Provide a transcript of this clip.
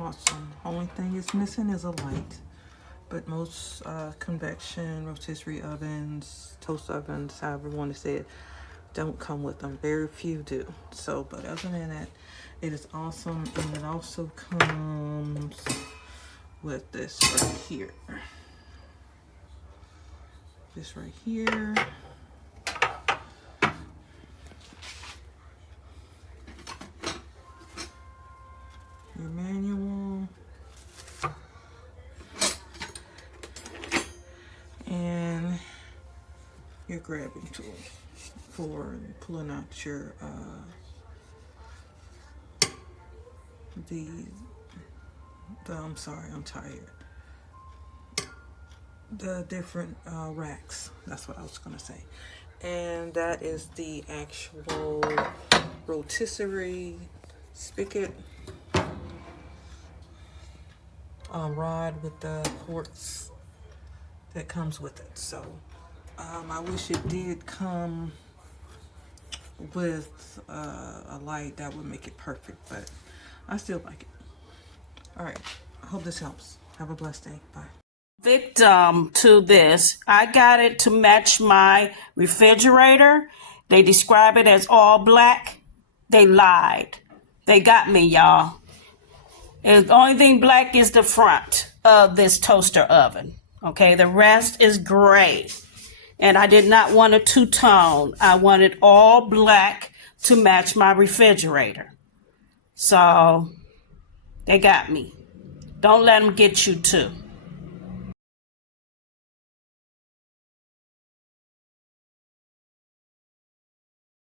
awesome. Only thing it's missing is a light. But most convection, rotisserie ovens, toast ovens, however you want to say it, don't come with them. Very few do. So, but other than that, it is awesome. And it also comes with this right here. This right here. Your manual. And your grabbing tool for pulling out your I'm sorry, I'm tired. The different racks. That's what I was gonna say. And that is the actual rotisserie spigot rod with the quartz that comes with it. So I wish it did come with a light that would make it perfect, but I still like it. All right, I hope this helps. Have a blessed day. Bye. Victim to this, I got it to match my refrigerator. They describe it as all black. They lied. They got me, y'all. And the only thing black is the front of this toaster oven. Okay, the rest is gray. And I did not want a two-tone. I wanted all black to match my refrigerator. So they got me. Don't let them get you too.